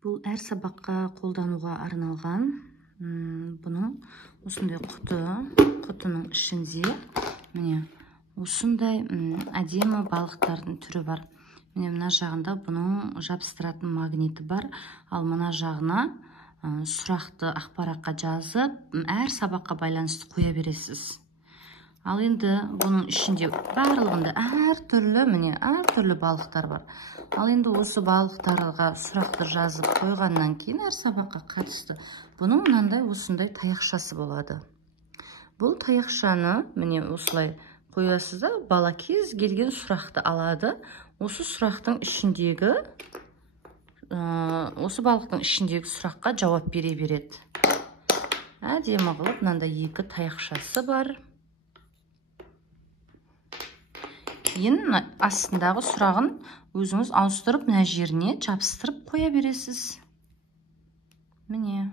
Бұл әр сабаққа қолдануға арналған. Бұның осындай құтының ішінде міне осындай әдемі балықтардың түрі бар. Міне мына жағында бұның жабыстыратын магниті бар, ал мына жағына сұрақты ақпаратқа жазып, әр сабаққа байланысты қоя бересіз. Ал енді бұның ішінде барлығында әртүрлі балықтар бар. Ал енді осы балықтарға сұрақты жазып қойғаннан кейін әр сабаққа қатысты бұның мынандай осындай таяқшасы болады. Бұл таяқшаны міне осылай қоясыз да, бала кез келген сұрақты алады. Осы сұрақтың ішіндегі осы балықтың ішіндегі сұраққа жауап бере береді. Әдемі қылып мынандай екі таяқшасы бар. Кейін астындағы сұрағын өзіңіз ауыстырып, мына жеріне жабыстырып қоя бересіз. Міне.